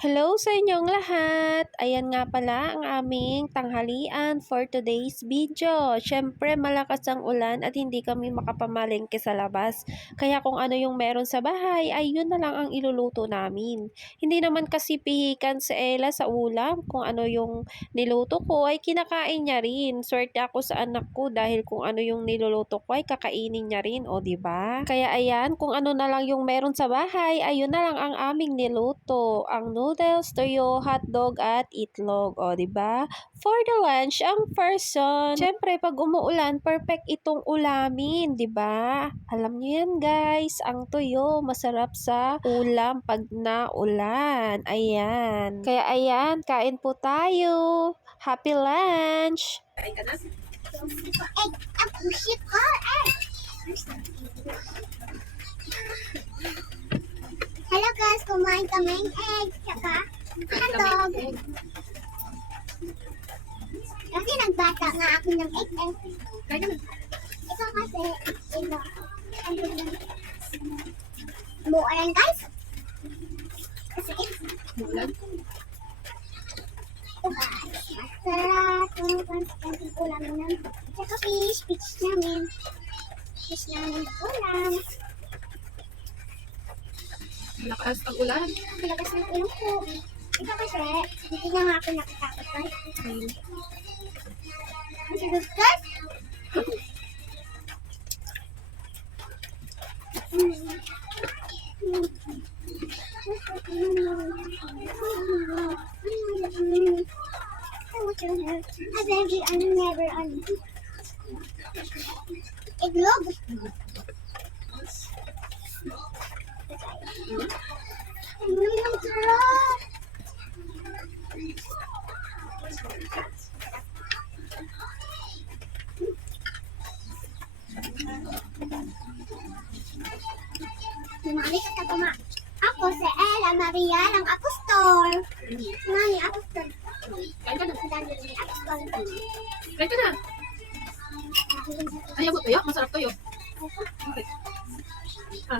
Hello sa inyong lahat! Ayan nga pala ang aming tanghalian for today's video. Siyempre malakas ang ulan at hindi kami makapamalengke sa labas. Kaya kung ano yung meron sa bahay ay yun na lang ang iluluto namin. Hindi naman kasi pihikan sa Ella sa ulam. Kung ano yung niluto ko ay kinakain niya rin. Swerte ako sa anak ko dahil kung ano yung niluluto ko ay kakainin niya rin, o diba? Kaya ayan, kung ano na lang yung meron sa bahay, ayun na lang ang aming niluto. Ang noodles, toyo, hotdog at itlog, o 'di ba? For the lunch, ang person. Syempre pag umuulan, perfect itong ulamin, 'di ba? Alam niyo 'yan, guys. Ang toyo masarap sa ulam pag naulan. Ayan. Kaya ayan, kain po tayo. Happy lunch. Kain ka na? Egg, ang pusit ko, egg. Hello guys, kumain kami ng egg, tsaka hotdog. Kasi nagbata nga ako ng egg. Kain ka na. Ito kasi, ito. Buo lang guys. Kasi Mulan. ito guys. Masarap. Ang ulam namin. Tsaka fish namin. Fish namin ulam. Malakas ang ulan. Malakas ng ulam ko. Ito kasi, hindi na nga ako nakatakot guys. Ang sarap guys. I never iglog. Ang sarap. Sumali ka tama. Ako si Ella Maria ng Apostol. Nani Apostol. Kain ka na. Apostol. Kain ka na. Ayaw mo tuyo? Masarap tuyo. Okay. Ha?